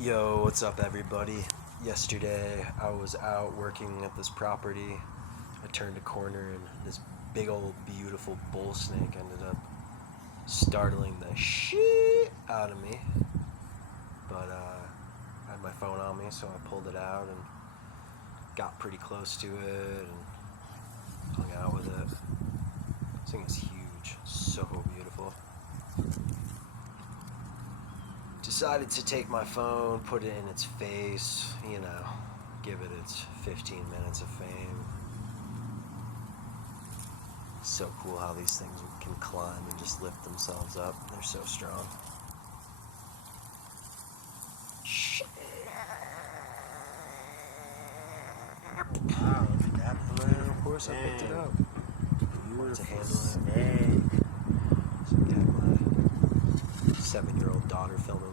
Yo, what's up, everybody? Yesterday, I was out working at this property. I turned a corner and this big old beautiful bull snake ended up startling the shit out of me. But I had my phone on me, so I pulled it out and got pretty close to it and hung out with it. This thing is huge, so beautiful. Decided to take my phone, put it in its face, give it its 15 minutes of fame. So cool how these things can climb and just lift themselves up. They're so strong. Wow, that blue. Of course, I picked it up. Wanted to handle it. Snake. So got my 7-year-old daughter filming